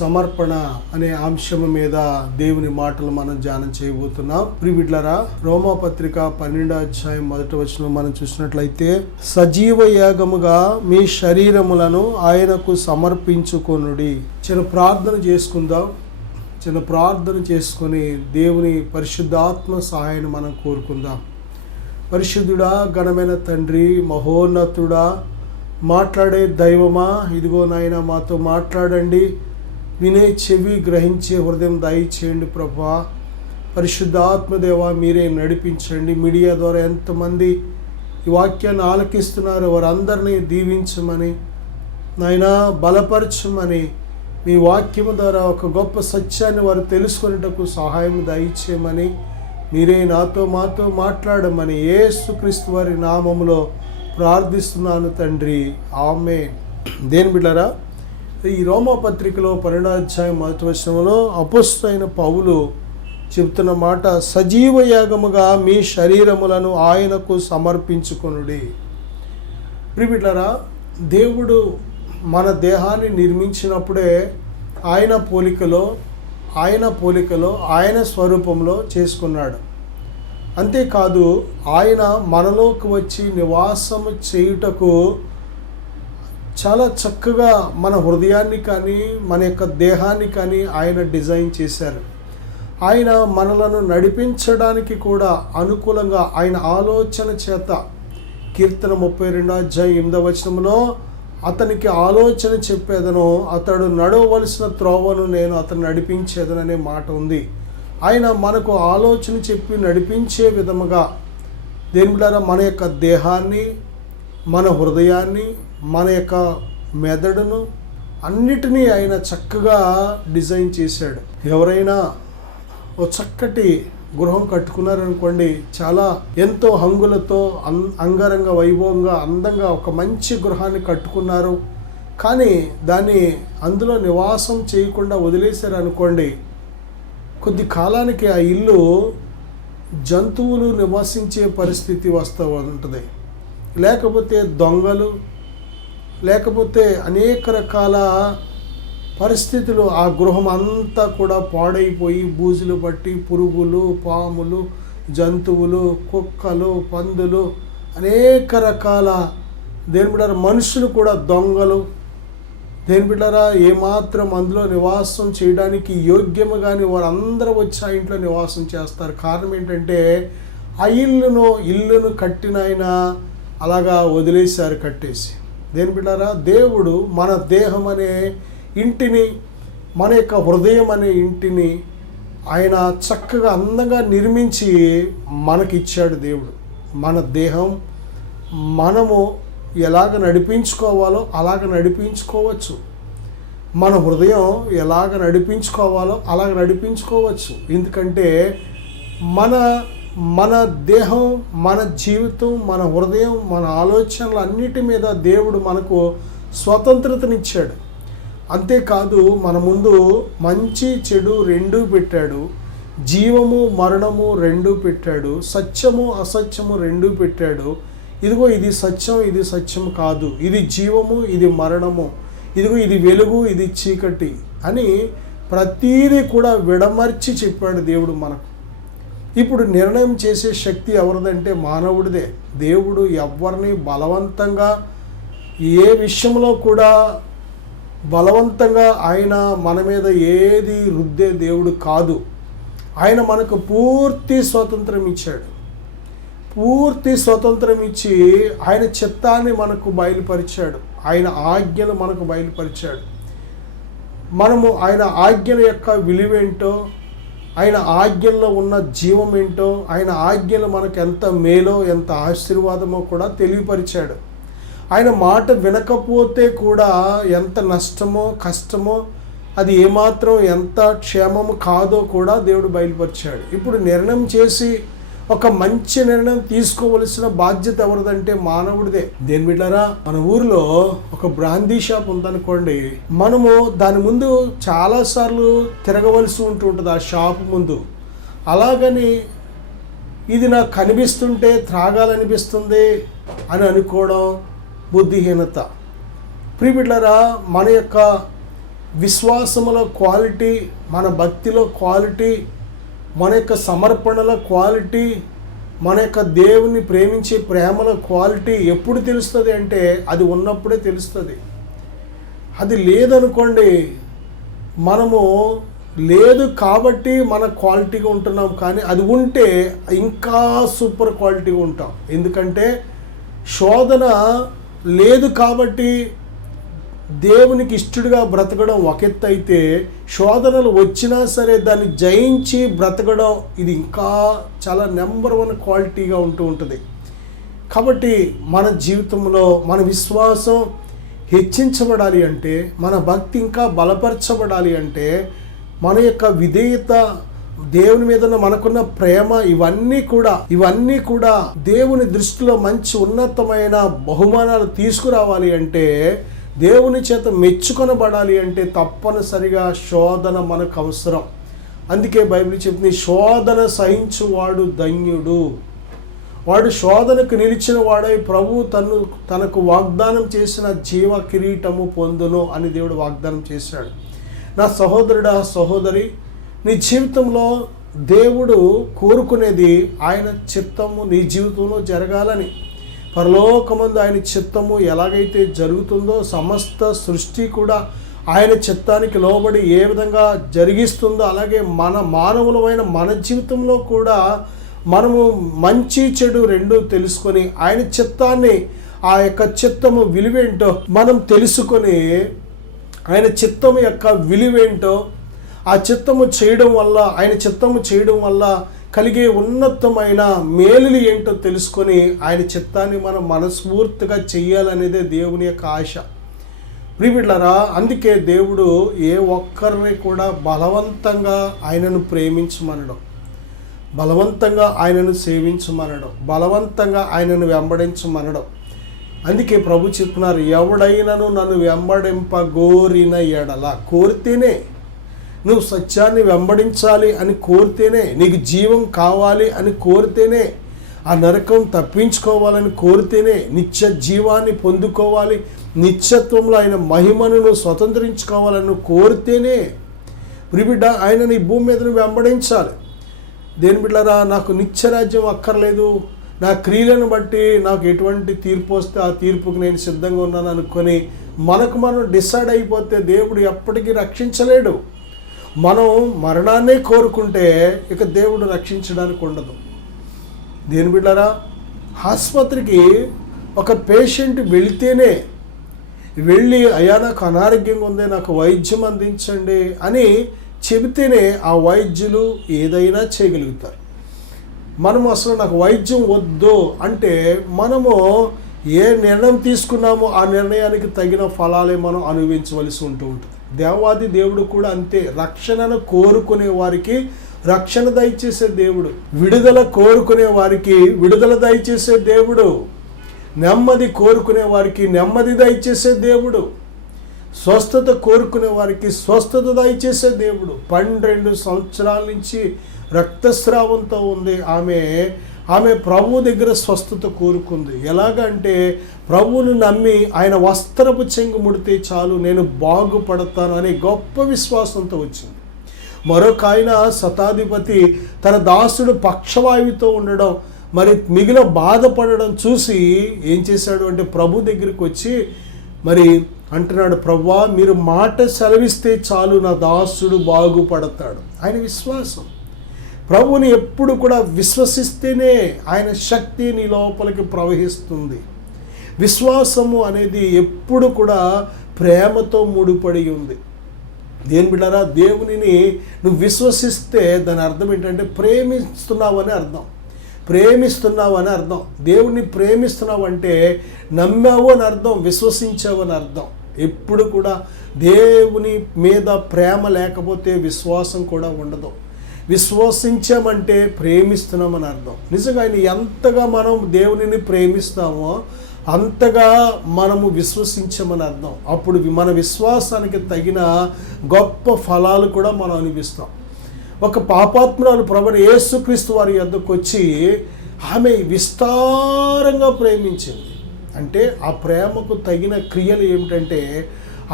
సమర్పణ అనే అంశం మీద దేవుని మాటలు మనం ధ్యానం చేయబోతున్నాం. ప్రియబిడ్డలారా, రోమాపత్రిక 12వ అధ్యాయం 1వ వచనం మనం చూసినట్లయితే, సజీవ యాగముగా మీ శరీరములను ఆయనకు సమర్పించుకొనుడి. చిన్న ప్రార్థన చేసుకుందాం. చిన్న ప్రార్థన చేసుకొని దేవుని పరిశుద్ధాత్మ సహాయాన్ని మనం కోరుకుందాం. పరిశుద్ధుడా, ఘనమైన తండ్రి, మహోన్నతుడా, మాట్లాడే దైవమా, ఇదిగో నాయన మాతో మాట్లాడండి. వినే చెవి, గ్రహించే హృదయం దయచేయండి ప్రభా. పరిశుద్ధాత్మదేవ, మీరే నడిపించండి. మీడియా ద్వారా ఎంతమంది ఈ వాక్యాన్ని ఆలకిస్తున్నారు వారందరినీ దీవించమని, నాయనా బలపరచమని, మీ వాక్యము ద్వారా ఒక గొప్ప సత్యాన్ని వారు తెలుసుకునేటకు సహాయం దయచేయమని, మీరే మాతో మాట్లాడమని యేసుక్రీస్తు వారి నామములో ప్రార్థిస్తున్నాను తండ్రి, ఆమేన్. దేని బిడ్డలారా, ఈ రోమాపత్రికలో 12వ అధ్యాయం 1వ వచనంలో అపోస్తలుడైన పౌలు చెబుతున్న మాట, సజీవ యాగముగా మీ శరీరములను ఆయనకు సమర్పించుకొనుడి. ప్రియబిడ్డలారా, దేవుడు మన దేహాన్ని నిర్మించినప్పుడే ఆయన పోలికలో ఆయన స్వరూపంలో చేసుకున్నాడు. అంతేకాదు, ఆయన మనలోకి వచ్చి నివాసము చేయుటకు చాలా చక్కగా మన హృదయాన్ని కానీ మన యొక్క దేహాన్ని కానీ ఆయన డిజైన్ చేశారు. ఆయన మనలను నడిపించడానికి కూడా అనుకూలంగా ఆయన ఆలోచన చేత, కీర్తన 32వ అధ్యాయం 8వ వచనంలో, అతనికి ఆలోచన చెప్పేదను, అతడు నడవవలసిన త్రోవను నేను అతను నడిపించేదననే మాట ఉంది. ఆయన మనకు ఆలోచన చెప్పి నడిపించే విధముగా దేవుడారా మన యొక్క దేహాన్ని, మన హృదయాన్ని, మన యొక్క మెదడును అన్నిటినీ ఆయన చక్కగా డిజైన్ చేశాడు. ఎవరైనా ఓ చక్కటి గృహం కట్టుకున్నారనుకోండి, చాలా ఎంతో హంగులతో అంగరంగ వైభవంగా అందంగా ఒక మంచి గృహాన్ని కట్టుకున్నారు. కానీ దాన్ని అందులో నివాసం చేయకుండా వదిలేశారు అనుకోండి, కొద్ది కాలానికి ఆ ఇల్లు జంతువులు నివసించే పరిస్థితి వస్తూ ఉంటుంది. లేకపోతే దొంగలు, లేకపోతే అనేక రకాల పరిస్థితులు, ఆ గృహం అంతా కూడా పాడైపోయి బూజులు పట్టి పురుగులు, పాములు, జంతువులు, కుక్కలు, పందులు, అనేక రకాల దేనిబిడ్డారా మనుషులు కూడా దొంగలు, దేనిబిడ్డారా ఏమాత్రం అందులో నివాసం చేయడానికి యోగ్యము కానీ వారందరూ వచ్చి ఆ ఇంట్లో నివాసం చేస్తారు. కారణం ఏంటంటే ఆ ఇల్లును కట్టిన ఆయన అలాగా వదిలేశారు, కట్టేసి. దేనిబిడ్డారా, దేవుడు మన దేహం అనే ఇంటిని, మన యొక్క హృదయం అనే ఇంటిని ఆయన చక్కగా అందంగా నిర్మించి మనకిచ్చాడు. దేవుడు మన దేహం మనము ఎలాగ నడిపించుకోవాలో అలాగ నడిపించుకోవచ్చు. మన హృదయం ఎలాగ నడిపించుకోవాలో అలాగ నడిపించుకోవచ్చు. ఎందుకంటే మన దేహం, మన జీవితం, మన హృదయం, మన ఆలోచనలు అన్నిటి మీద దేవుడు మనకు స్వతంత్రతనిచ్చాడు. అంతేకాదు, మన ముందు మంచి చెడు రెండూ పెట్టాడు. జీవము మరణము రెండూ పెట్టాడు. సత్యము అసత్యము రెండూ పెట్టాడు. ఇదిగో ఇది సత్యం, ఇది సత్యం కాదు, ఇది జీవము, ఇది మరణము, ఇదిగో ఇది వెలుగు, ఇది చీకటి అని ప్రతీది కూడా విడమర్చి చెప్పాడు దేవుడు మనకు. ఇప్పుడు నిర్ణయం చేసే శక్తి ఎవరిదంటే మానవుడిదే. దేవుడు ఎవరిని బలవంతంగా ఏ విషయంలో కూడా బలవంతంగా ఆయన మన మీద ఏది రుద్దే దేవుడు కాదు. ఆయన మనకు పూర్తి స్వాతంత్రం ఇచ్చాడు. పూర్తి స్వతంత్రం ఇచ్చి ఆయన చిత్తాన్ని మనకు బయలుపరిచాడు. ఆయన ఆజ్ఞలు మనకు బయలుపరిచాడు. మనము ఆయన ఆజ్ఞల యొక్క విలువేంటో, ఆయన ఆజ్ఞల్లో ఉన్న జీవం ఏంటో, ఆయన ఆజ్ఞలు మనకు ఎంత మేలో ఎంత ఆశీర్వాదమో కూడా తెలియపరిచాడు. ఆయన మాట వినకపోతే కూడా ఎంత నష్టమో కష్టమో, అది ఏమాత్రం ఎంత క్షేమము కాదో కూడా దేవుడు బయలుపరిచాడు. ఇప్పుడు నిర్ణయం చేసి ఒక మంచి నిర్ణయం తీసుకోవలసిన బాధ్యత ఎవరిదంటే మానవుడిదే. దేని బిడ్డారా, మన ఊరిలో ఒక బ్రాందీ షాప్ ఉందనుకోండి, మనము దాని ముందు చాలాసార్లు తిరగవలసి ఉంటుంటుంది ఆ షాప్ ముందు. అలాగని ఇది నాకు కనిపిస్తుంటే త్రాగాలనిపిస్తుంది అని అనుకోవడం బుద్ధిహీనత. ప్రియబిడ్డలారా, మన యొక్క విశ్వాసములో క్వాలిటీ, మన భక్తిలో క్వాలిటీ, మన యొక్క సమర్పణల క్వాలిటీ, మన యొక్క దేవుని ప్రేమించే ప్రేమల క్వాలిటీ ఎప్పుడు తెలుస్తుంది అంటే అది ఉన్నప్పుడే తెలుస్తుంది. అది లేదనుకోండి, మనము లేదు కాబట్టి మన క్వాలిటీగా ఉంటున్నాం, కానీ అది ఉంటే ఇంకా సూపర్ క్వాలిటీగా ఉంటాం. ఎందుకంటే శోధన లేదు కాబట్టి దేవునికి ఇష్టడుగా బ్రతకడం ఒక ఎత్తు అయితే, శోధనలు వచ్చినా సరే దాన్ని జయించి బ్రతకడం ఇది ఇంకా చాలా నెంబర్ 1 క్వాలిటీగా ఉంటూ ఉంటుంది. కాబట్టి మన జీవితంలో మన విశ్వాసం హెచ్చించబడాలి అంటే, మన భక్తి ఇంకా బలపరచబడాలి అంటే, మన యొక్క విధేయత, దేవుని మీద మనకున్న ప్రేమ, ఇవన్నీ కూడా దేవుని దృష్టిలో మంచి ఉన్నతమైన బహుమానాలు తీసుకురావాలి అంటే, దేవుని చేత మెచ్చుకొనబడాలి అంటే తప్పనిసరిగా శోధన మనకు అవసరం. అందుకే బైబిల్ చెప్తుంది, శోధన సహించువాడు ధన్యుడు. వాడు శోధనకు నిలిచిన వాడై ప్రభు తనకు వాగ్దానం చేసిన జీవ కిరీటము పొందును అని దేవుడు వాగ్దానం చేశాడు. నా సహోదరుడా, సహోదరి, నీ జీవితంలో దేవుడు కోరుకునేది ఆయన చిత్తము నీ జీవితంలో జరగాలని. పరలోకమందు ఆయన చిత్తము ఎలాగైతే జరుగుతుందో, సమస్త సృష్టి కూడా ఆయన చిత్తానికి లోబడి ఏ విధంగా జరిగిస్తుందో, అలాగే మన మానవులమైన మన జీవితంలో కూడా మనము మంచి చెడు రెండు తెలుసుకొని ఆయన చిత్తాన్ని, ఆ యొక్క చిత్తము విలువేంటో మనం తెలుసుకొని, ఆయన చిత్తము యొక్క విలువేంటో, ఆ చిత్తము చేయడం వల్ల, ఆయన చిత్తము చేయడం వల్ల కలిగే ఉన్నతమైన మేలులు ఏంటో తెలుసుకొని ఆయన చిత్తాన్ని మనం మనస్ఫూర్తిగా చెయ్యాలనేదే దేవుని యొక్క ఆశ. ప్రియబిడ్డలారా, అందుకే దేవుడు ఏ ఒక్కరిని కూడా బలవంతంగా ఆయనను ప్రేమించమనడం, బలవంతంగా ఆయనను సేవించమనడం, బలవంతంగా ఆయనను వెంబడించమనడం. అందుకే ప్రభు చెప్తున్నారు, ఎవడైనను నన్ను వెంబడింపగోరిన ఎడల, కోరితేనే, నువ్వు సత్యాన్ని వెంబడించాలి అని కోరితేనే, నీకు జీవం కావాలి అని కోరితేనే, ఆ నరకం తప్పించుకోవాలని కోరితేనే, నిత్య జీవాన్ని పొందుకోవాలి, నిత్యత్వంలో ఆయన మహిమను నువ్వు స్వతంత్రించుకోవాలని కోరితేనే ప్రియబిడ్డ ఆయనని ఈ భూమి మీద వెంబడించాలి. దేని బిడ్డలారా, నాకు నిత్యరాజ్యం అక్కర్లేదు, నా క్రియలను బట్టి నాకు ఎటువంటి తీర్పు వస్తే ఆ తీర్పుకి నేను సిద్ధంగా ఉన్నాను అనుకొని మనం డిసైడ్ అయిపోతే దేవుడు ఎప్పటికీ రక్షించలేడు. మనం మరణాన్నే కోరుకుంటే ఇక దేవుడు రక్షించడానికి ఉండదు. దేని బిడ్డలారా, ఆసుపత్రికి ఒక పేషెంట్ వెళ్ళి అయ్యా నాకు అనారోగ్యంగా ఉంది, నాకు వైద్యం అందించండి అని చెబితేనే ఆ వైద్యులు ఏదైనా చేయగలుగుతారు. మనము అసలు నాకు వైద్యం వద్దు అంటే మనము ఏ నిర్ణయం తీసుకున్నామో ఆ నిర్ణయానికి తగిన ఫలాలే మనం అనుభవించవలసి ఉంటుంది. దేవాది దేవుడు కూడా అంతే. రక్షణను కోరుకునే వారికి రక్షణ దయచేసే దేవుడు, విడుదల కోరుకునే వారికి విడుదల దయచేసే దేవుడు, నెమ్మది కోరుకునే వారికి నెమ్మది దయచేసే దేవుడు, స్వస్థత కోరుకునే వారికి స్వస్థత దయచేసే దేవుడు. 12 సంవత్సరాల నుంచి రక్తస్రావంతో ఉంది ఆమె ప్రభు దగ్గర స్వస్థత కోరుకుంది. ఎలాగంటే ప్రభువును నమ్మి ఆయన వస్త్రపు చెంగు ముడితే చాలు నేను బాగుపడతాను అనే గొప్ప విశ్వాసంతో వచ్చింది. మరొక ఆయన శతాధిపతి తన దాసుడు పక్షవాయువుతో ఉండడం, మరి మిగిలిన బాధపడడం చూసి ఏం చేశాడు అంటే ప్రభు దగ్గరికి వచ్చి మరి అంటున్నాడు, ప్రభువా మీరు మాట సెలవిస్తే చాలు నా దాసుడు బాగుపడతాడు. ఆయన విశ్వాసం. ప్రభువుని ఎప్పుడు కూడా విశ్వసిస్తేనే ఆయన శక్తి నీ లోపలికి ప్రవహిస్తుంది. విశ్వాసము అనేది ఎప్పుడు కూడా ప్రేమతో ముడిపడి ఉంది. దేని బిడ్డారా, దేవునిని నువ్వు విశ్వసిస్తే దాని అర్థం ఏంటంటే ప్రేమిస్తున్నావని అర్థం. దేవుణ్ణి ప్రేమిస్తున్నావు అంటే నమ్మావు అని అర్థం, విశ్వసించావు అని అర్థం. ఎప్పుడు కూడా దేవుని మీద ప్రేమ లేకపోతే విశ్వాసం కూడా ఉండదు. విశ్వసించామంటే ప్రేమిస్తున్నామని అర్థం. నిజంగా ఆయన ఎంతగా మనం దేవునిని ప్రేమిస్తామో అంతగా మనము విశ్వసించామని అర్థం. అప్పుడు మన విశ్వాసానికి తగిన గొప్ప ఫలాలు కూడా మనం అనుభవిస్తాం. ఒక పాపాత్మురాలు ప్రభువైన యేసుక్రీస్తు వారి యొద్దకు వచ్చి ఆమె విస్తారంగా ప్రేమించింది. అంటే ఆ ప్రేమకు తగిన క్రియలు ఏమిటంటే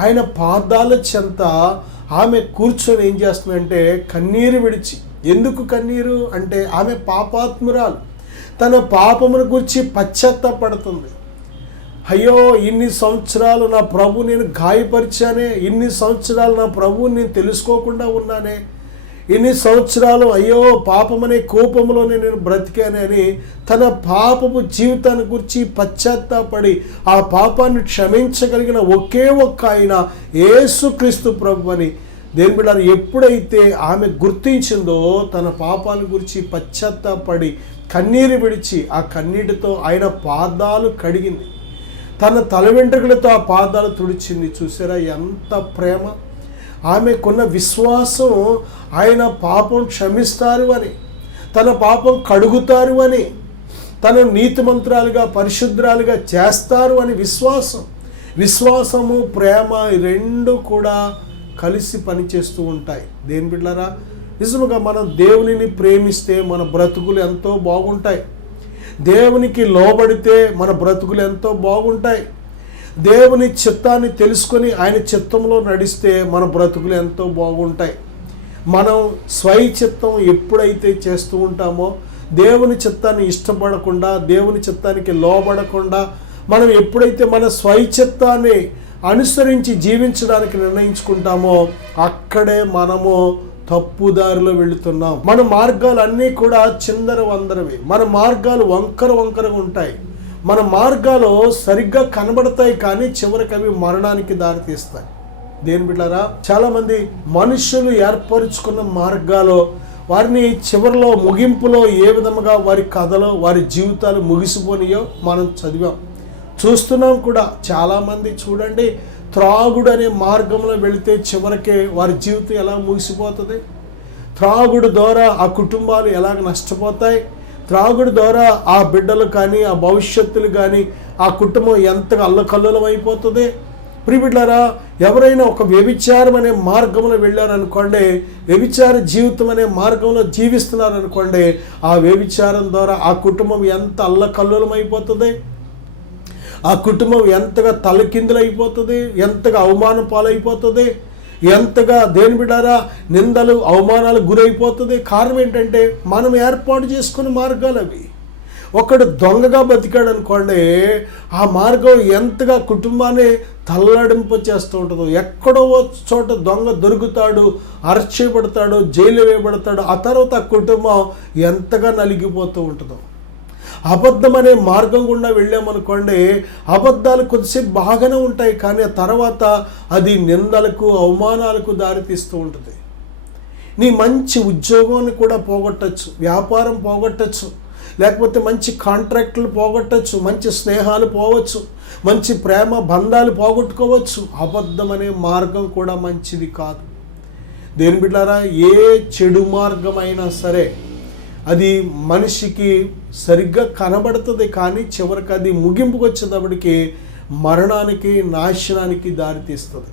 ఆయన పాదాల చెంత ఆమె కూర్చొని ఏం చేస్తుందంటే కన్నీరు విడిచి. ఎందుకు కన్నీరు అంటే ఆమె పాపాత్మురాలు, తన పాపమును గురించి పశ్చాత్తాపడుతుంది. అయ్యో, ఇన్ని సంవత్సరాలు నా ప్రభు నేను గాయపరిచానే, ఇన్ని సంవత్సరాలు నా ప్రభువుని నేను తెలుసుకోకుండా ఉన్నానే, ఇన్ని సంవత్సరాలు అయ్యో పాపమనే కోపంలోనే నేను బ్రతికానే అని తన పాపపు జీవితాన్ని గురించి పశ్చాత్తాపడి ఆ పాపాన్ని క్షమించగలిగిన ఒకే ఒక్క ఆయన యేసుక్రీస్తు ప్రభు అని దేవుని బిడ్డలారా ఎప్పుడైతే ఆమె గుర్తించిందో తన పాపాల గురించి పశ్చాత్తాపడి కన్నీరు విడిచి ఆ కన్నీటితో ఆయన పాదాలు కడిగింది, తన తల వెంట్రుకలతో ఆ పాదాలు తుడిచింది. చూసారా ఎంత ప్రేమ! ఆమెకున్న విశ్వాసం ఆయన పాపం క్షమిస్తారు అని, తన పాపం కడుగుతారు అని, తను నీతిమంతురాలుగా పరిశుద్ధరాలుగా చేస్తారు అని విశ్వాసము ప్రేమ ఈ రెండు కూడా కలిసి పనిచేస్తూ ఉంటాయి. దేని బిడ్డలారా, నిజముగా మనం దేవునిని ప్రేమిస్తే మన బ్రతుకులు ఎంతో బాగుంటాయి. దేవునికి లోబడితే మన బ్రతుకులు ఎంతో బాగుంటాయి. దేవుని చిత్తాన్ని తెలుసుకొని ఆయన చిత్తంలో నడిస్తే మన బ్రతుకులు ఎంతో బాగుంటాయి. మనం స్వైచిత్తం ఎప్పుడైతే చేస్తూ ఉంటామో, దేవుని చిత్తాన్ని ఇష్టపడకుండా, దేవుని చిత్తానికి లోబడకుండా మనం ఎప్పుడైతే మన స్వైచిత్తాన్ని అనుసరించి జీవించడానికి నిర్ణయించుకుంటామో అక్కడే మనము తప్పుదారిలో వెళుతున్నాం. మన మార్గాలు అన్నీ కూడా చిందరవందరవి, మన మార్గాలు వంకరగా ఉంటాయి, మన మార్గాలు సరిగ్గా కనబడతాయి కానీ చివరికి అవి మరణానికి దారితీస్తాయి. దేని బిడ్డలారా, చాలామంది మనుషులు ఏర్పరుచుకున్న మార్గాలు వారిని చివరిలో ముగింపులో ఏ విధముగా వారి కథలో వారి జీవితాలు ముగిసిపోనియో మనం చదివాం, చూస్తున్నాం కూడా. చాలామంది చూడండి, త్రాగుడు అనే మార్గంలో వెళితే చివరికే వారి జీవితం ఎలా ముగిసిపోతుంది, త్రాగుడు ద్వారా ఆ కుటుంబాలు ఎలాగ నష్టపోతాయి, త్రాగుడు ద్వారా ఆ బిడ్డలు కానీ ఆ భవిష్యత్తులు కానీ ఆ కుటుంబం ఎంతగా అల్లకల్లోలం అయిపోతుంది. ప్రియబిడ్డలారా, ఎవరైనా ఒక వ్యభిచారం అనే మార్గంలో వెళ్ళారనుకోండి, వ్యభిచార జీవితం అనే మార్గంలో జీవిస్తున్నారనుకోండి, ఆ వ్యభిచారం ద్వారా ఆ కుటుంబం ఎంత అల్లకల్లోలం అయిపోతుంది, ఆ కుటుంబం ఎంతగా తలకిందులైపోతుంది, ఎంతగా అవమానం పాలైపోతుంది, ఎంతగా దేని బిడ్డారా నిందలు అవమానాలు గురైపోతుంది. కారణం ఏంటంటే మనం ఏర్పాటు చేసుకునే మార్గాలు అవి. ఒకడు దొంగగా బతికాడు అనుకోండి, ఆ మార్గం ఎంతగా కుటుంబాన్ని తల్లడింపు చేస్తూ ఉంటుందో. ఎక్కడో చోట దొంగ దొరుకుతాడు, అరెస్ట్ చేయబడతాడు, జైలు వేయబడతాడు, ఆ తర్వాత ఆ కుటుంబం ఎంతగా నలిగిపోతూ ఉంటుందో. అబద్ధం అనే మార్గం గుండా వెళ్ళామనుకోండి, అబద్ధాలు కొద్దిసేపు బాగానే ఉంటాయి కానీ ఆ తర్వాత అది నిందలకు అవమానాలకు దారితీస్తూ ఉంటుంది. నీ మంచి ఉద్యోగాన్ని కూడా పోగొట్టచ్చు, వ్యాపారం పోగొట్టచ్చు, లేకపోతే మంచి కాంట్రాక్టులు పోగొట్టచ్చు, మంచి స్నేహాలు పోవచ్చు, మంచి ప్రేమ బంధాలు పోగొట్టుకోవచ్చు. అబద్ధం అనే మార్గం కూడా మంచిది కాదు. దేని బిడ్డారా, ఏ చెడు మార్గం అయినా సరే అది మనిషికి సరిగ్గా కనబడుతుంది కానీ చివరికి అది ముగింపుకు వచ్చేటప్పటికి మరణానికి నాశనానికి దారితీస్తుంది.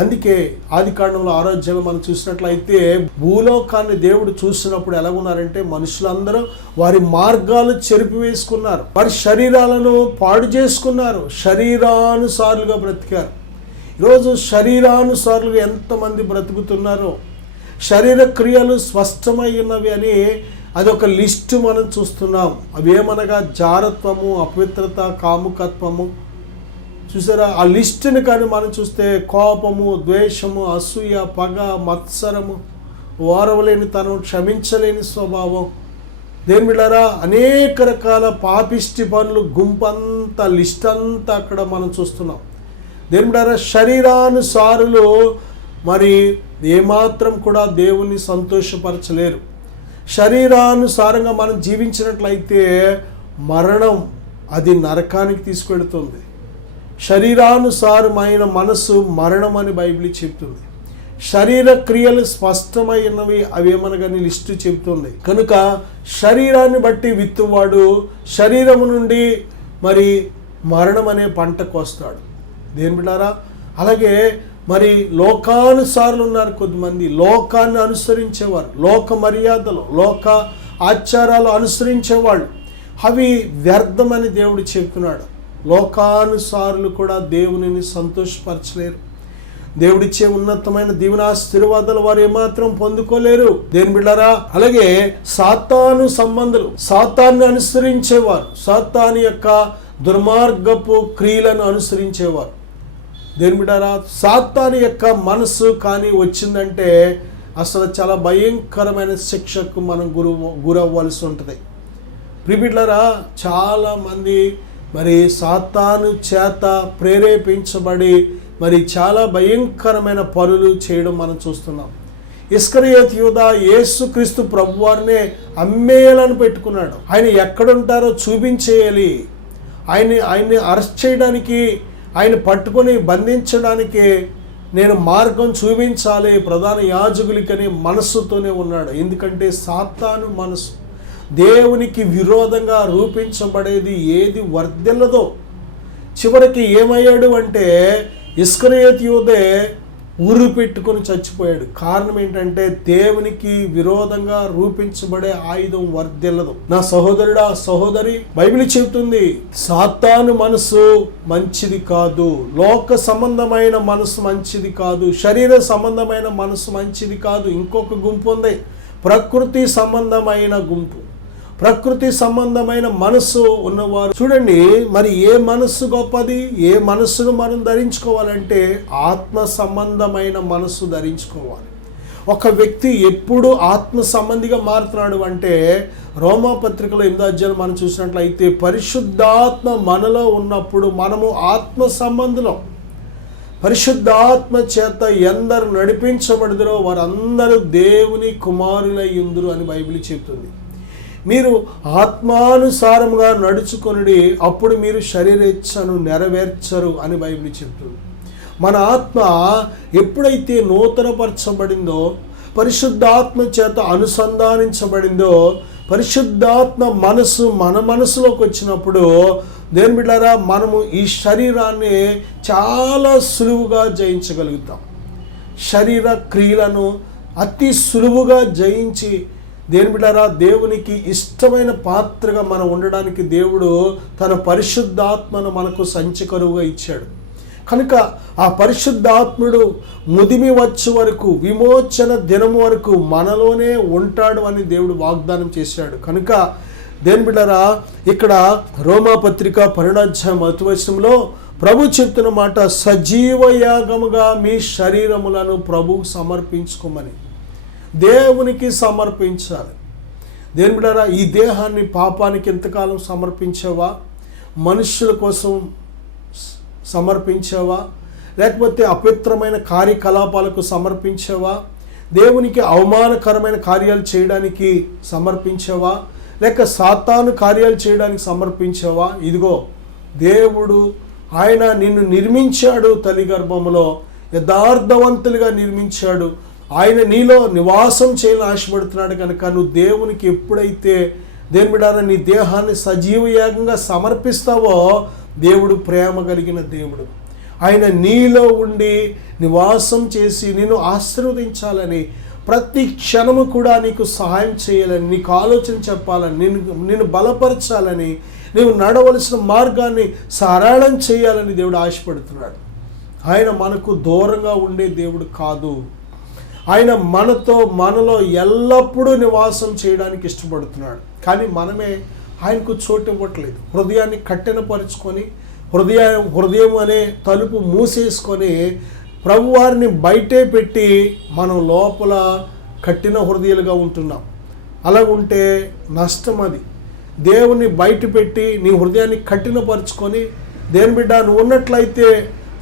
అందుకే ఆదికాండంలో 6వ అధ్యాయంలో మనం చూసినట్లయితే భూలోకాన్ని దేవుడు చూసినప్పుడు ఎలాగున్నారంటే మనుషులందరూ వారి మార్గాలు చెరిపివేసుకున్నారు, వారి శరీరాలను పాడు చేసుకున్నారు, శరీరానుసారులుగా బ్రతికారు. ఈరోజు శరీరానుసారులుగా ఎంతమంది బ్రతుకుతున్నారో, శరీర క్రియలు స్పష్టమై ఉన్నవి అని అదొక లిస్టు మనం చూస్తున్నాం. అవేమనగా జారత్వము, అపవిత్రత, కాముకత్వము. చూసారా, ఆ లిస్టుని కానీ మనం చూస్తే కోపము, ద్వేషము, అసూయ, పగ, మత్సరము, ఓర్వలేనితనం, క్షమించలేని స్వభావం. దేని బిడ్డారా, అనేక రకాల పాపిష్టి పనులు గుంపంతా లిస్ట్ అంతా అక్కడ మనం చూస్తున్నాం. దేని బిడ్డారా, శరీరానుసారులు మరి ఏమాత్రం కూడా దేవుని సంతోషపరచలేరు. శరీరానుసారంగా మనం జీవించినట్లయితే మరణం అది నరకానికి తీసుకెడుతుంది. శరీరానుసారమైన మనసు మరణం అని బైబిల్ చెప్తుంది. శరీర క్రియలు స్పష్టమైనవి అవేమనగాని లిస్టు చెబుతుంది. కనుక శరీరాన్ని బట్టి విత్తువాడు శరీరము నుండి మరి మరణం అనే పంట కోస్తాడు. దేని బిడ్డారా, అలాగే మరి లోకానుసారులు ఉన్నారు కొద్దిమంది, లోకాన్ని అనుసరించేవారు, లోక మర్యాదలు, లోక ఆచారాలు అనుసరించేవాళ్ళు. అవి వ్యర్థమని దేవుడు చెప్తున్నాడు. లోకానుసారులు కూడా దేవునిని సంతోషపరచలేరు. దేవుడిచ్చే ఉన్నతమైన దీవెనాశీర్వాదాలు వారు ఏమాత్రం పొందుకోలేరు. దేని బిడ్డారా, అలాగే సాతాను సంబంధులు, సాతాన్ని అనుసరించేవారు, సాతాను యొక్క దుర్మార్గపు క్రియలను అనుసరించేవారు. దేని బిడ్డారా, సాతాను యొక్క మనస్సు కానీ వచ్చిందంటే అసలు చాలా భయంకరమైన శిక్షకు మనం గురవ్వాల్సి ఉంటుంది. ప్రియబిడ్డలారా, చాలామంది మరి సాతాను చేత ప్రేరేపించబడి మరి చాలా భయంకరమైన పనులు చేయడం మనం చూస్తున్నాం. ఇస్కరియోతు యూదా యేసుక్రీస్తు ప్రభువారినే అమ్మేయాలని పెట్టుకున్నాడు. ఆయన ఎక్కడుంటారో చూపించేయాలి, ఆయన్ని అరెస్ట్ చేయడానికి, ఆయన పట్టుకొని బంధించడానికి నేను మార్గం చూపించాలి ప్రధాన యాజకులకనే మనస్సుతోనే ఉన్నాడు. ఎందుకంటే సాతాను మనసు దేవునికి విరోధంగా రూపించబడేది ఏది వర్ధిల్లదో. చివరికి ఏమయ్యాడు అంటే ఇస్కరియోతు యూదే ఉరి పెట్టుకొని చచ్చిపోయాడు. కారణం ఏంటంటే దేవునికి విరోధంగా రూపించబడే ఆయుధం వర్ధిల్లదు. నా సహోదరుడా, సహోదరి, బైబిల్ చెబుతుంది సాతాను మనసు మంచిది కాదు, లోక సంబంధమైన మనసు మంచిది కాదు, శరీర సంబంధమైన మనసు మంచిది కాదు. ఇంకొక గుంపు ఉంది, ప్రకృతి సంబంధమైన గుంపు. ప్రకృతి సంబంధమైన మనస్సు ఉన్నవారు చూడండి, మరి ఏ మనస్సు గొప్పది? ఏ మనస్సును మనం ధరించుకోవాలంటే ఆత్మ సంబంధమైన మనస్సు ధరించుకోవాలి. ఒక వ్యక్తి ఎప్పుడు ఆత్మ సంబంధిగా మారుతున్నాడు అంటే రోమాపత్రికలో 8వ అధ్యాయం మనం చూసినట్లయితే పరిశుద్ధాత్మ మనలో ఉన్నప్పుడు మనము ఆత్మ సంబంధులం. పరిశుద్ధాత్మ చేత ఎందరు నడిపించబడుదురో వారందరూ దేవుని కుమారులై యుందురు అని బైబిల్ చెప్తుంది. మీరు ఆత్మానుసారంగా నడుచుకొనుడి, అప్పుడు మీరు శరీరేచ్ఛను నెరవేర్చరు అని బైబిల్ చెప్తుంది. మన ఆత్మ ఎప్పుడైతే నూతనపరచబడిందో, పరిశుద్ధాత్మ చేత అనుసంధానించబడిందో, పరిశుద్ధాత్మ మనసు మన మనసులోకి వచ్చినప్పుడు దేని బిడ్డారా, మనము ఈ శరీరాన్ని చాలా సులువుగా జయించగలుగుతాం. శరీర క్రియలను అతి సులువుగా జయించి దేని బిడ్డారా, దేవునికి ఇష్టమైన పాత్రగా మనం ఉండడానికి దేవుడు తన పరిశుద్ధాత్మను మనకు సంచకరువుగా ఇచ్చాడు. కనుక ఆ పరిశుద్ధాత్ముడు ముదిమి వచ్చే వరకు, విమోచన దినం వరకు మనలోనే ఉంటాడు అని దేవుడు వాగ్దానం చేశాడు. కనుక దేని బిడ్డారా, ఇక్కడ రోమాపత్రిక 12వ అధ్యాయం 1వ వచనంలో ప్రభు చెప్తున్న మాట, సజీవ యాగముగా మీ శరీరములను ప్రభువుకు సమర్పించుకోమని, దేవునికి సమర్పించాలి. దేని బిడ్డారా, ఈ దేహాన్ని పాపానికి ఎంతకాలం సమర్పించావా? మనుష్యుల కోసం సమర్పించావా? లేకపోతే అపవిత్రమైన కార్యకలాపాలకు సమర్పించావా? దేవునికి అవమానకరమైన కార్యాలు చేయడానికి సమర్పించావా? లేక సాతాను కార్యాలు చేయడానికి సమర్పించావా? ఇదిగో దేవుడు, ఆయన నిన్ను నిర్మించాడు, తల్లి గర్భములో యథార్థవంతులుగా నిర్మించాడు. ఆయన నీలో నివాసం చేయాలని ఆశపడుతున్నాడు. కనుక నువ్వు దేవునికి ఎప్పుడైతే దేని బిడ్డారా నీ దేహాన్ని సజీవ యాగంగా సమర్పిస్తావో, దేవుడు ప్రేమ కలిగిన దేవుడు. ఆయన నీలో ఉండి నివాసం చేసి నిన్ను ఆశీర్వదించాలని, ప్రతి క్షణము కూడా నీకు సహాయం చేయాలని, నీకు ఆలోచన చెప్పాలని, నిన్ను బలపరచాలని, నీవు నడవలసిన మార్గాన్ని సరళం చేయాలని దేవుడు ఆశపడుతున్నాడు. ఆయన మనకు దూరంగా ఉండే దేవుడు కాదు. ఆయన మనలో ఎల్లప్పుడూ నివాసం చేయడానికి ఇష్టపడుతున్నాడు. కానీ మనమే ఆయనకు చోటు ఇవ్వట్లేదు. హృదయాన్ని కఠినపరుచుకొని, హృదయం అనే తలుపు మూసేసుకొని ప్రభువారిని బయటే పెట్టి మనం లోపల కఠిన హృదయాలుగా ఉంటున్నాం. అలాగుంటే నష్టం. అది దేవుని బయట పెట్టి నీ హృదయాన్ని కఠినపరుచుకొని, దేని బిడ్డ నువ్వు ఉన్నట్లయితే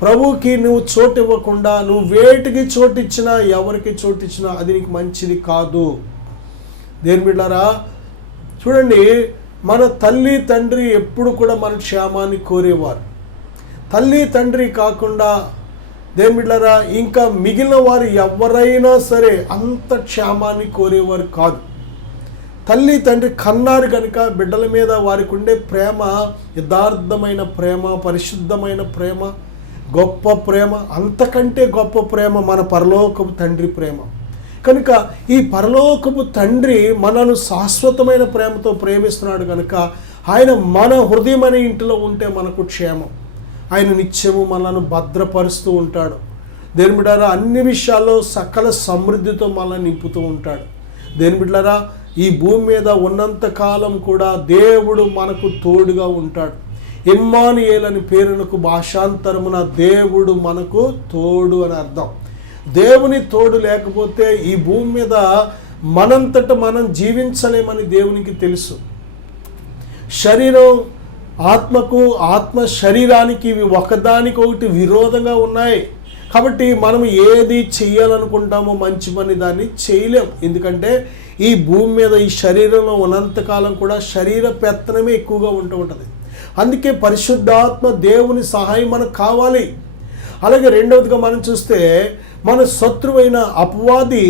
ప్రభువుకి నువ్వు చోటు ఇవ్వకుండా, నువ్వు వేటికి చోటిచ్చినా, ఎవరికి చోటిచ్చినా అది నీకు మంచిది కాదు. దేని బిడ్డారా, చూడండి, మన తల్లి తండ్రి ఎప్పుడు కూడా మన క్షేమాన్ని కోరేవారు. తల్లి తండ్రి కాకుండా దేని బిడ్డారా ఇంకా మిగిలిన వారు ఎవరైనా సరే అంత క్షేమాన్ని కోరేవారు కాదు. తల్లి తండ్రి కన్నారు కనుక బిడ్డల మీద వారికి ఉండే ప్రేమ యథార్థమైన ప్రేమ, పరిశుద్ధమైన ప్రేమ, గొప్ప ప్రేమ. అంతకంటే గొప్ప ప్రేమ మన పరలోకపు తండ్రి ప్రేమ. కనుక ఈ పరలోకపు తండ్రి మనను శాశ్వతమైన ప్రేమతో ప్రేమిస్తున్నాడు కనుక ఆయన మన హృదయం అనే ఇంటిలో ఉంటే మనకు క్షేమం. ఆయన నిత్యము మనను భద్రపరుస్తూ ఉంటాడు. దేని బిడ్డారా అన్ని విషయాల్లో సకల సమృద్ధితో మనల్ని నింపుతూ ఉంటాడు. దేని బిడ్డారా ఈ భూమి మీద ఉన్నంత కాలం కూడా దేవుడు మనకు తోడుగా ఉంటాడు. ఇమ్మానుయేల్ అని పేరునకు భాషాంతరమున దేవుడు మనకు తోడు అని అర్థం. దేవుని తోడు లేకపోతే ఈ భూమి మీద మనంతట మనం జీవించలేమని దేవునికి తెలుసు. శరీరం ఆత్మకు, ఆత్మ శరీరానికి ఇవి ఒకదానికొకటి విరోధంగా ఉన్నాయి. కాబట్టి మనం ఏది చెయ్యాలనుకుంటామో మంచి పని దాన్ని చేయలేం. ఎందుకంటే ఈ భూమి మీద ఈ శరీరంలో ఉన్నంతకాలం కూడా శరీర పెత్తనమే ఎక్కువగా ఉంటుంది. అందుకే పరిశుద్ధాత్మ దేవుని సహాయం మనకు కావాలి. అలాగే రెండవదిగా మనం చూస్తే మన శత్రువైన అపవాది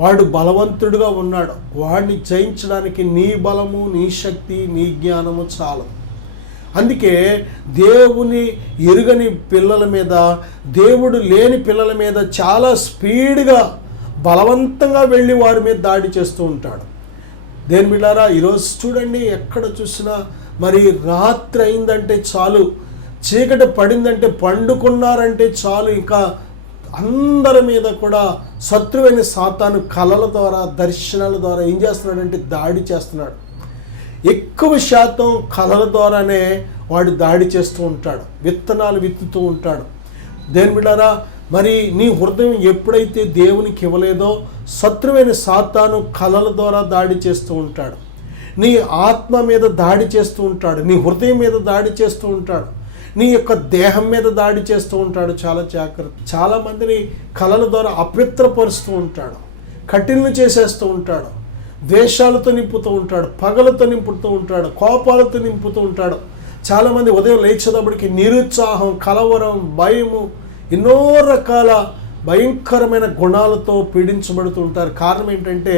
వాడు బలవంతుడుగా ఉన్నాడు. వాడిని జయించడానికి నీ బలము, నీ శక్తి, నీ జ్ఞానము చాలు. అందుకే దేవుని ఎరుగని పిల్లల మీద, దేవుడు లేని పిల్లల మీద చాలా స్పీడ్గా బలవంతంగా వెళ్ళి వారి మీద దాడి చేస్తూ ఉంటాడు. దేని బిడ్డారా ఈరోజు చూడండి, ఎక్కడ చూసినా మరి రాత్రి అయిందంటే చాలు, చీకటి పడిందంటే, పండుకున్నారంటే చాలు, ఇంకా అందరి మీద కూడా శత్రువైన సాతాను కళల ద్వారా, దర్శనాల ద్వారా ఏం చేస్తున్నాడంటే దాడి చేస్తున్నాడు. ఎక్కువ శాతం కళల ద్వారానే వాడు దాడి చేస్తూ ఉంటాడు, విత్తనాలు విత్తుతూ ఉంటాడు. దేని బిడ్డారా మరి నీ హృదయం ఎప్పుడైతే దేవునికి ఇవ్వలేదో శత్రువైన సాతాను కళల ద్వారా దాడి చేస్తూ ఉంటాడు. నీ ఆత్మ మీద దాడి చేస్తూ ఉంటాడు, నీ హృదయం మీద దాడి చేస్తూ ఉంటాడు, నీ యొక్క దేహం మీద దాడి చేస్తూ ఉంటాడు. చాలా జాగ్రత్త. చాలామందిని కళల ద్వారా అపవిత్రపరుస్తూ ఉంటాడు, కఠినలు చేసేస్తూ ఉంటాడు, ద్వేషాలతో నింపుతూ ఉంటాడు, పగలతో నింపుతూ ఉంటాడు, కోపాలతో నింపుతూ ఉంటాడు. చాలామంది ఉదయం లేచేటప్పటికి నిరుత్సాహం, కలవరం, భయము, ఎన్నో రకాల భయంకరమైన గుణాలతో పీడించబడుతూ ఉంటారు. కారణం ఏంటంటే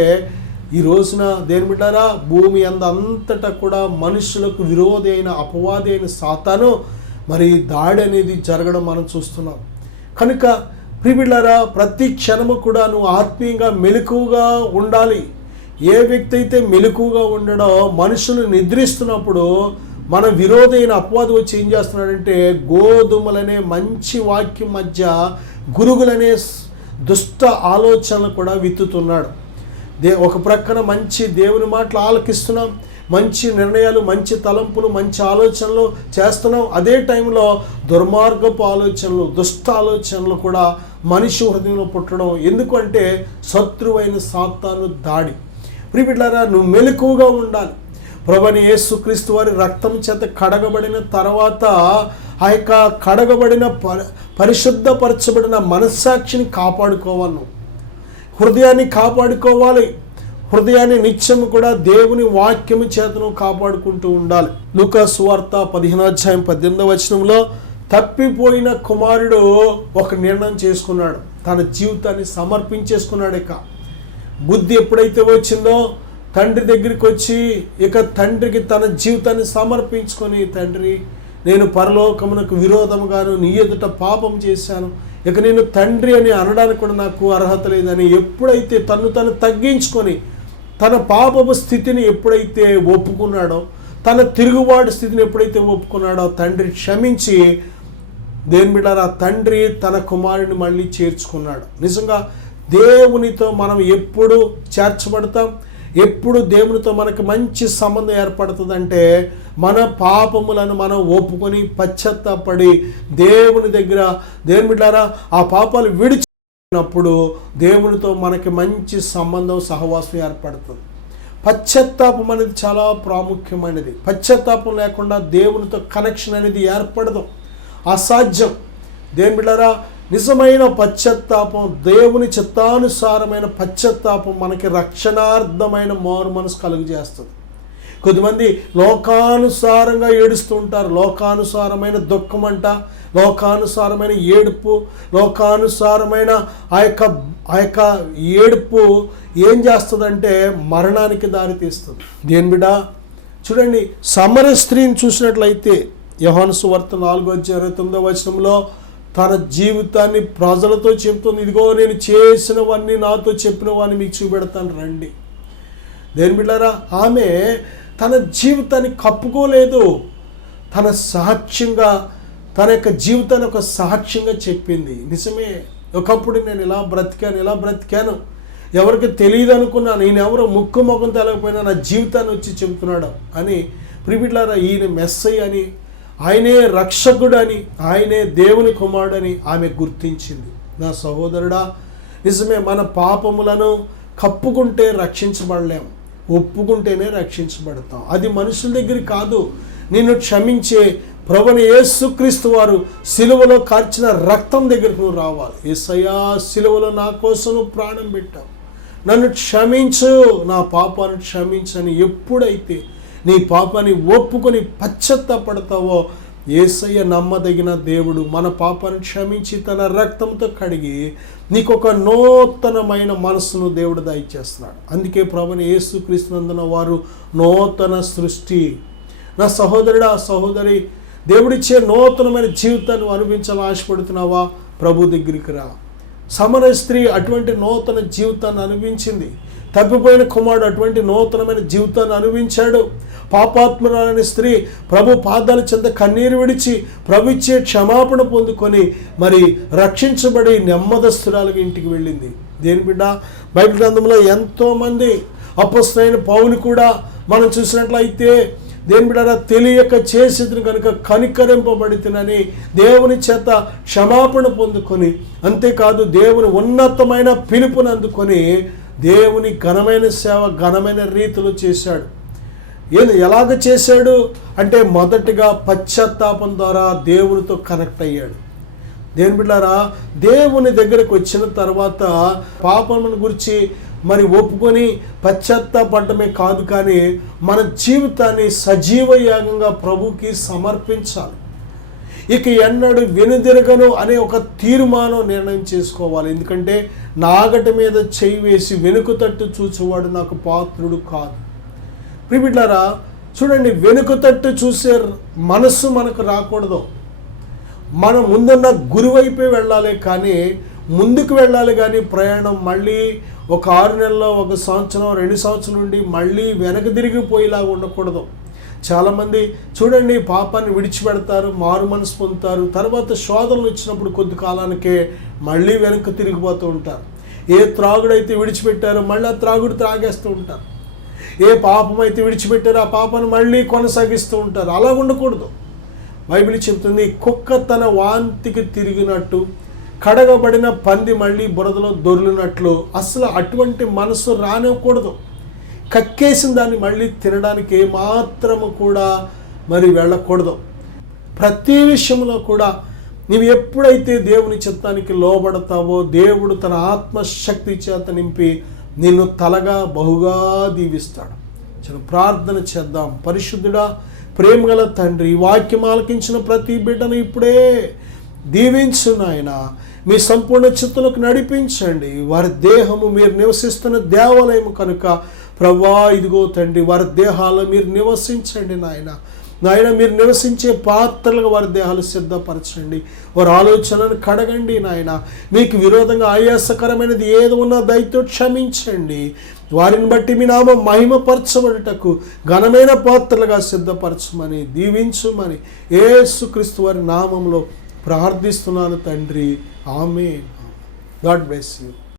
ఈ రోజున దేని బిడ్డారా భూమి అంతటా కూడా మనుషులకు విరోధి అయిన అపవాది అయిన సాతాను మరి దాడి అనేది జరగడం మనం చూస్తున్నాం. కనుక ప్రియబిడ్డారా ప్రతి క్షణము కూడా నువ్వు ఆత్మీయంగా మెలకువగా ఉండాలి. ఏ వ్యక్తి అయితే మెలకువగా ఉండడో మనుషులు నిద్రిస్తున్నప్పుడు మన విరోధైన అపవాది వచ్చి ఏం చేస్తున్నాడంటే గోధుమలనే మంచి వాక్యం మధ్య గురుగులనే దుష్ట ఆలోచనలు కూడా విత్తుతున్నాడు. ఒక ప్రక్కన మంచి దేవుని మాటలు ఆలకిస్తున్నాం, మంచి నిర్ణయాలు, మంచి తలంపులు, మంచి ఆలోచనలు చేస్తున్నాం. అదే టైంలో దుర్మార్గపు ఆలోచనలు, దుష్ట ఆలోచనలు కూడా మనిషి హృదయంలో పుట్టడం. ఎందుకంటే శత్రువైన సాతాను దాడి. ప్రియబిడ్డలారా నువ్వు మెలకువగా ఉండాలి. ప్రభువైన యేసుక్రీస్తు వారి రక్తం చేత కడగబడిన తర్వాత ఆ యొక్క కడగబడిన పరిశుద్ధపరచబడిన మనస్సాక్షిని కాపాడుకోవాలి. నువ్వు హృదయాన్ని కాపాడుకోవాలి. హృదయాన్ని నిత్యం కూడా దేవుని వాక్యము చేతను కాపాడుకుంటూ ఉండాలి. లూకా సువార్త 15:18 తప్పిపోయిన కుమారుడు ఒక నిర్ణయం చేసుకున్నాడు, తన జీవితాన్ని సమర్పించేసుకున్నాడు. ఇక బుద్ధి ఎప్పుడైతే వచ్చిందో తండ్రి దగ్గరికి వచ్చి ఇక తండ్రికి తన జీవితాన్ని సమర్పించుకొని, తండ్రి నేను పరలోకమునకు విరోధముగాను నీ ఎదుట పాపం చేశాను, ఇక నేను తండ్రి అని అనడానికి కూడా నాకు అర్హత లేదని ఎప్పుడైతే తను తగ్గించుకొని తన పాపపు స్థితిని ఎప్పుడైతే ఒప్పుకున్నాడో, తన తిరుగుబాటు స్థితిని ఎప్పుడైతే ఒప్పుకున్నాడో తండ్రి క్షమించి దేని బిడ్డారా తండ్రి తన కుమారుని మళ్ళీ చేర్చుకున్నాడు. నిజంగా దేవునితో మనం ఎప్పుడు చేర్చబడతాం, ఎప్పుడు దేవునితో మనకు మంచి సంబంధం ఏర్పడుతుందంటే మన పాపములను మనం ఒప్పుకొని పశ్చాత్తాపడి దేవుని దగ్గర దేని బిడ్డారా ఆ పాపాలు విడిచినప్పుడు దేవునితో మనకి మంచి సంబంధం, సహవాసం ఏర్పడుతుంది. పశ్చాత్తాపం అనేది చాలా ప్రాముఖ్యమైనది. పశ్చాత్తాపం లేకుండా దేవునితో కనెక్షన్ అనేది ఏర్పడదు, అసాధ్యం. దేని బిడ్డారా నిజమైన పశ్చాత్తాపం, దేవుని చిత్తానుసారమైన పశ్చాత్తాపం మనకి రక్షణార్థమైన మారు మనసు కలుగజేస్తుంది. కొద్దిమంది లోకానుసారంగా ఏడుస్తూ ఉంటారు. లోకానుసారమైన దుఃఖం అంట, లోకానుసారమైన ఏడుపు, లోకానుసారమైన ఆ యొక్క ఏడుపు ఏం చేస్తుందంటే మరణానికి దారితీస్తుంది. దేని బిడ్డ చూడండి, సమర స్త్రీని చూసినట్లయితే యోహాను సువార్త 4:29 తన జీవితాన్ని ప్రజలతో చెప్తుంది, ఇదిగో నేను చేసినవన్నీ నాతో చెప్పినవన్నీ మీకు చూపెడతాను రండి. దేని బిడ్డారా ఆమె తన జీవితాన్ని కప్పుకోలేదు, తన సాక్ష్యంగా తన యొక్క జీవితాన్ని ఒక సాక్ష్యంగా చెప్పింది. నిజమే, ఒకప్పుడు నేను ఇలా బ్రతికాను, ఎవరికి తెలియదు అనుకున్నాను, నేను ఎవరో ముక్కు ముఖం తెలకపోయినా నా జీవితాన్ని వచ్చి చెబుతున్నాడు అని. ప్రియులారా, ఈయన మెస్సయ్య అని, ఆయనే రక్షకుడు అని, ఆయనే దేవుని కుమారుడని ఆమె గుర్తించింది. నా సహోదరుడా, నిజమే, మన పాపములను కప్పుకుంటే రక్షించబడలేము, ఒప్పుకుంటేనే రక్షించబడతాం. అది మనుషుల దగ్గర కాదు. నిన్ను క్షమించే ప్రభువైన యేసుక్రీస్తు వారు సిలువలో కార్చిన రక్తం దగ్గరకు నువ్వు రావాలి. యేసయ్యా, సిలువలో నా కోసం నువ్వు ప్రాణం పెట్టావు, నన్ను క్షమించు, నా పాపాన్ని క్షమించని ఎప్పుడైతే నీ పాపాన్ని ఒప్పుకొని పశ్చాత్తాపడతావో, యేసయ్య నమ్మదగిన దేవుడు. మన పాపాన్ని క్షమించి తన రక్తంతో కడిగి నీకు ఒక నూతనమైన మనస్సును దేవుడు దయచేస్తున్నాడు. అందుకే ప్రభువైన యేసుక్రీస్తునందున వారు నూతన సృష్టి. నా సహోదరుడా, సహోదరి, దేవుడిచ్చే నూతనమైన జీవితాన్ని అనుభవించాలని ఆశపడుతున్నావా? ప్రభు దగ్గరికి రా. సమరయ స్త్రీ అటువంటి నూతన జీవితాన్ని అనుభవించింది. తప్పిపోయిన కుమారుడు అటువంటి నూతనమైన జీవితాన్ని అనుభవించాడు. పాపాత్మురాలైన స్త్రీ ప్రభు పాదాల చెంత కన్నీరు విడిచి ప్రభు ఇచ్చే క్షమాపణ పొందుకొని మరి రక్షించబడి నెమ్మదస్తురాలుగా ఇంటికి వెళ్ళింది. దేని బిడ్డ, బైబిల్ గ్రంథంలో ఎంతోమంది, అపొస్తలుడైన పౌలు కూడా మనం చూసినట్లయితే, దేని బిడ్డ, తెలియక చేసేది కనుక కనికరింపబడితేనని దేవుని చేత క్షమాపణ పొందుకొని, అంతేకాదు దేవుని ఉన్నతమైన పిలుపుని అందుకొని దేవుని ఘనమైన సేవ ఘనమైన రీతిలో చేశాడు. ఎలాగ చేశాడు అంటే, మొదటిగా పశ్చాత్తాపం ద్వారా దేవునితో కనెక్ట్ అయ్యాడు. దేని బిడ్డారా, దేవుని దగ్గరకు వచ్చిన తర్వాత పాపమును గురించి మరి ఒప్పుకొని పశ్చాత్తాపడమే కాదు, కానీ మన జీవితాన్ని సజీవ యాగంగా ప్రభుకి సమర్పించాలి. ఇక ఎన్నడూ వెనుదిరగను అనే ఒక తీర్మానం నిర్ణయం చేసుకోవాలి. ఎందుకంటే నాగటి మీద చేయి వేసి వెనుక తట్టు చూసేవాడు నాకు పాత్రుడు కాదు. ప్రియబిడ్లారా, చూడండి, వెనుక తట్టు చూసే మనస్సు మనకు రాకూడదు. మనం ముందున్న గురువైపే వెళ్ళాలి, కానీ ముందుకు వెళ్ళాలి. కానీ ప్రయాణం మళ్ళీ ఒక 6 నెలల్లో, 1 సంవత్సరం, 2 సంవత్సరం నుండి మళ్ళీ వెనక తిరిగిపోయేలాగా ఉండకూడదు. చాలామంది చూడండి, పాపాన్ని విడిచిపెడతారు, మారు మనసు పొందుతారు, తర్వాత శోధనలు వచ్చినప్పుడు కొద్ది కాలానికే మళ్ళీ వెనక్కి తిరిగిపోతూ ఉంటారు. ఏ త్రాగుడైతే విడిచిపెట్టారో మళ్ళీ ఆ త్రాగుడు త్రాగేస్తూ ఉంటారు. ఏ పాపం అయితే విడిచిపెట్టారో ఆ పాపాన్ని మళ్ళీ కొనసాగిస్తూ ఉంటారు. అలా ఉండకూడదు. బైబిల్ చెప్తుంది, కుక్క తన వాంతికి తిరిగినట్టు, కడగబడిన పంది మళ్ళీ బురదలో దొర్లినట్లు. అసలు అటువంటి మనసు రానివ్వకూడదు. కక్కేసిన దాన్ని మళ్ళీ తినడానికి ఏమాత్రము కూడా మరి వెళ్ళకూడదు. ప్రతి విషయంలో కూడా నీవు ఎప్పుడైతే దేవుని చిత్తానికి లోబడతావో, దేవుడు తన ఆత్మశక్తి చేత నింపి నిన్ను తలగా బహుగా దీవిస్తాడు. చిన్న ప్రార్థన చేద్దాం. పరిశుద్ధుడా, ప్రేమగల తండ్రి, వాక్యం ఆలకించిన ప్రతి బిడ్డను ఇప్పుడే దీవించు నాయన. మీ సంపూర్ణ చిత్తులకు నడిపించండి. వారి దేహము మీరు నివసిస్తున్న దేవాలయం కనుక ప్రభువా, ఇదిగో తండ్రి, వారి దేహాల్లో మీరు నివసించండి నాయన. మీరు నివసించే పాత్రలుగా వారి దేహాలు సిద్ధపరచండి. వారి ఆలోచనను కడగండి నాయన. మీకు విరోధంగా ఆయాసకరమైనది ఏది ఉన్నా దయతో క్షమించండి. వారిని బట్టి మీ నామం మహిమపరచబడుటకు ఘనమైన పాత్రలుగా సిద్ధపరచమని, దీవించుమని యేసుక్రీస్తు వారి నామంలో ప్రార్థిస్తున్నాను తండ్రి. ఆమేన్. God bless you.